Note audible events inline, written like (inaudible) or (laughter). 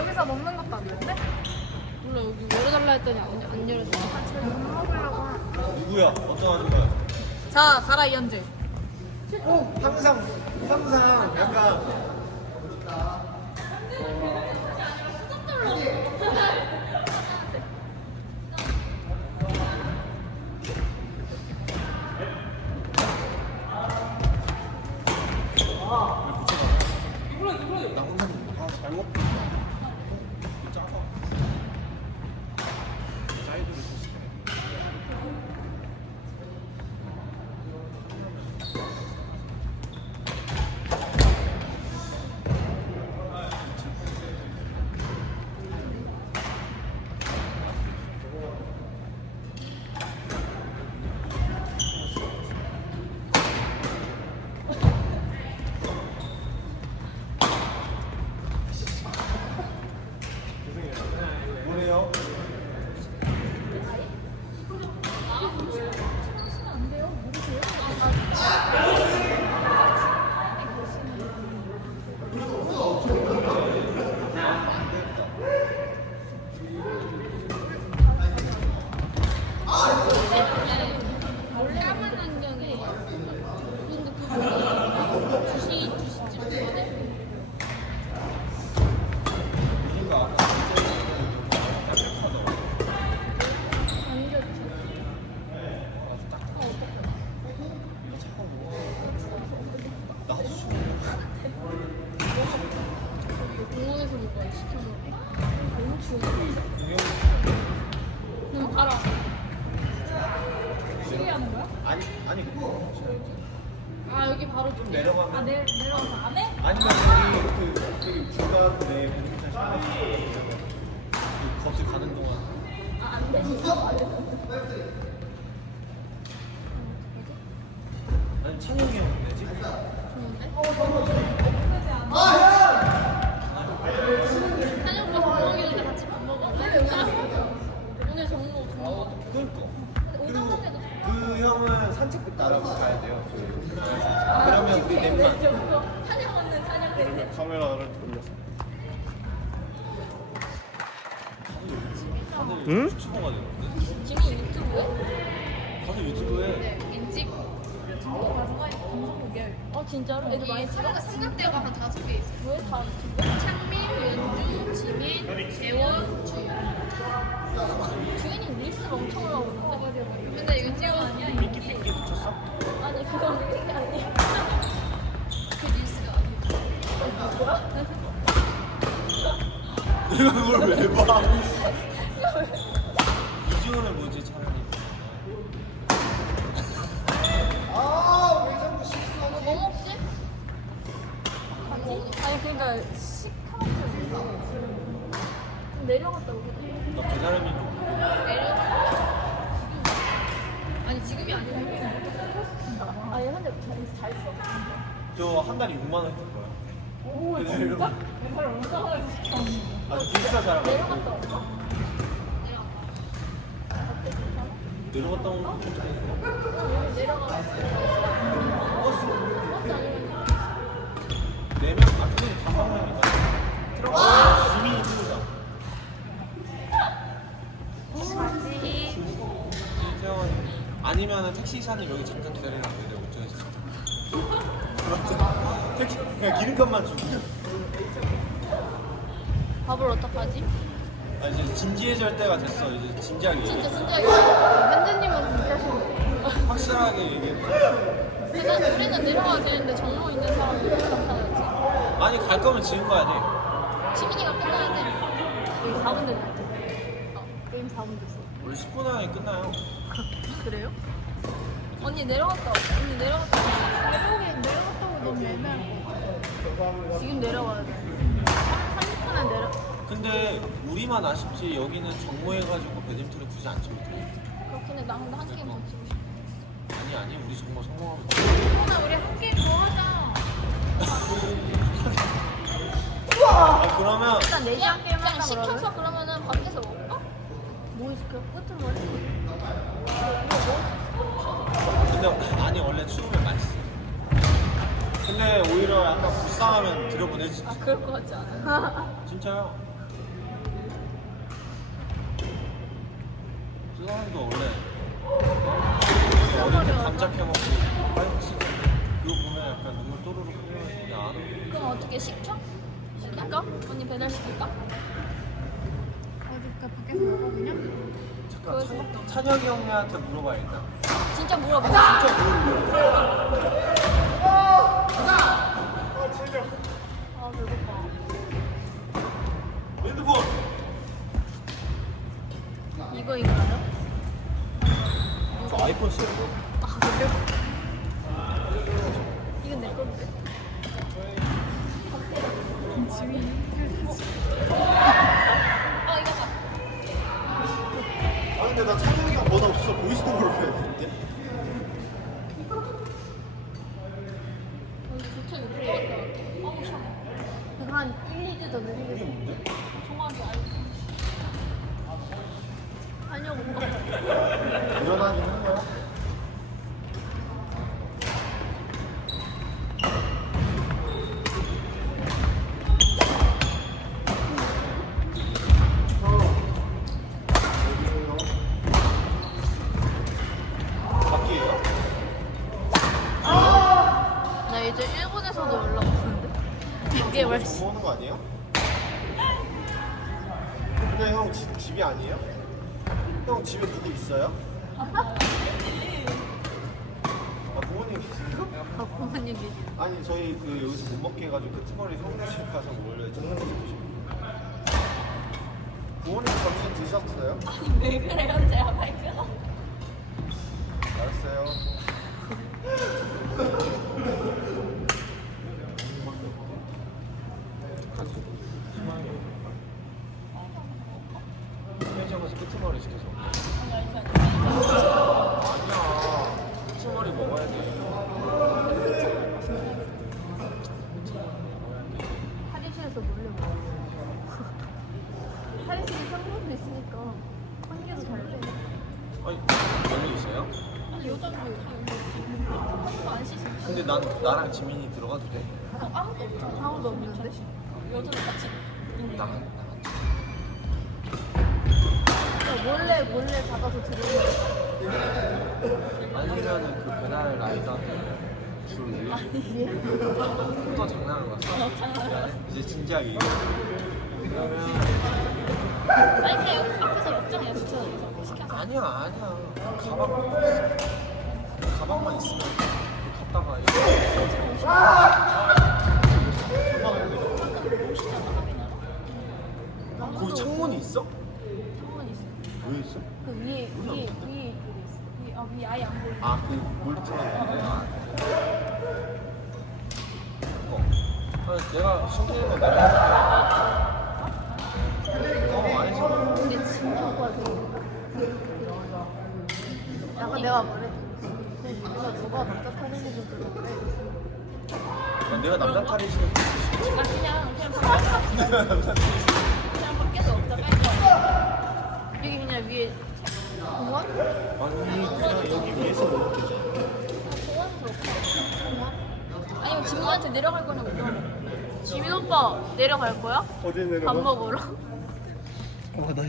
여기서 먹는 것도 안 되는데? 몰라 여기 열어달라 했더니 안, 안 열어줘. 누구야? 어떤 거야? 자, 가라 이현재. 꼭 항상 항상 약간 여기 바로 좀 내려가면 아 내, 내려가서 안 해? 아니면 저기 그 저기 중간에 배드민턴 시간 그 거기 가는 동안 아안 돼. 아니 찬영이 형 찬영 내 카메라를 다들 응? 유튜버가 되는데? 지금 유튜브에? 다들 유튜브에 네, 유튜브 방송에 방송국에. 어 진짜로? 애들 많이 찍어? 삼각대가 한 다섯 개 있어. 왜다 유튜브? 창민, 연주, 지민, 재원, 주윤. 주윤이 릴스가 엄청 올라오는 내가 그걸 왜 봐? 이준호를 보지 차라리 아왜 자꾸 실수하는 뭐 먹지? 아니, 그러니까 시카마트 내려갔다 오겠다. 나 배달음이. 저한 달에 6만 원 했을 거야 오 진짜? 맨날 얼마나 시켰는데. 내려갔다 버스 아니면 4명 아 그냥 다섯 아니면은 택시사님 여기 잠깐 기다리라고 내가 운전해서 택시 그냥 기름값만 주고 밥을 어떡하지? 아 이제 진지해질 때가 됐어 이제 진지하게 진짜 얘기해. 진짜 이거 현재님은 진짜 싫어. 확실하게 얘기해 그래서 우리는 내려가야 되는데 정모 있는 사람들 나타나지. 아니 갈 거면 지금 가야 돼 지민이가 끝나야 돼. 여기 4분 됐네. 어, 게임 4분 됐어. 원래 10분 안에 끝나요 (laughs) 그래요? 언니 내려갔다. 언니 내려갔다. 내려오긴 내려갔다고 너무 애매할 거 지금 내려가야 돼. 30분에 내려. 근데 우리만 아쉽지 여기는 정모해가지고 배드민턴을 굳이 안 치면 돼 그렇긴 해. 나 근데 한 게임 못 치고 싶어. 아니 아니 우리 정모 성공하면 돼 오늘 우리 함께 뭐 하자 아, 그러면 일단 4시 한 게임 그냥 한다 시켜서 그러면 그러면은 밖에서 먹을까? 뭐 시켜? 끝으로 머리 근데 아니 원래 추우면 맛있어 근데 오히려 약간 불쌍하면 들여보내지. 아 그럴 것 같지 않아? (laughs) 진짜요. 저 사람도 원래 어릴 때 감자 캐먹고 빨치 그거 보면 약간 눈물 또르르 흘리는데 안 오고. 그럼 어떻게 시켜? 시킬까? 언니 배달 시킬까? 어디 그 밖에서 먹어 그냥? 잠깐 찬혁이 형님한테 물어봐야겠다. 진짜 물어봐. 진짜 물어봐. 이거 이거요? 저 아이폰 써요. 아 그래? 이 일어나긴 한 거야? 나 이제 일본에서도. 이게 훨씬. 뭐 하는 거 아니에요? 근데 형 집, 집이 아니에요? 형 집에 누구 있어요? 아 부모님 계신가? 아 부모님 계시. 아니 저희 그 여기서 못 먹게 해가지고 끄트머리 성주실 가서 원래 찍는 거 보시고 부모님 점심 드셨어요? 아니 왜 그래요 제가 발끈. 알았어요 편의점에서 끄트머리 시켜서 아니야 끄트머리 먹어야 돼 탈의실에서 몰래 먹어 탈의실이 상관도 있으니까 환기도 잘 돼. 아니 열려 있어요? 아니 여자도 이거 안 씻어. 근데 난 나랑 지민이 들어가도 돼? 어, 아무도 없잖아. 아무도 없는데? 여자는 같이. 나랑 몰래 몰래 받아서 들어오는 아니면 은 그 배달 라이더한테 줄 올려 또 장난을 봤어 미안해. 이제 진지하게 얘기해 그러면 아니 그냥 여기 앞에서 진짜 여기서 시켜서. 아니야 아니야 있어 가방만 있으면 그 갔다가 거기 창문이 있어? 창문 있어. 왜 있어? 그 위에 위에 위에 있어. 위, 아, 위 아예 안 보이네. 아그 아. 어. 아, 내가 숨기는 거 내가 내가 남자 탈의실에서 아 그냥 그냥 밖에서 내가 남자 탈의실 그냥 밖에서 먹자 빨리 와. 여기 그냥 위에 공원? 아니 그냥 여기 위에서 먹으면 되잖아 공원에서 먹자. 아니면 지민한테 내려갈 거냐고 물어봐. 지민 오빠 내려갈 거야? 어디 밥 먹으러? 아나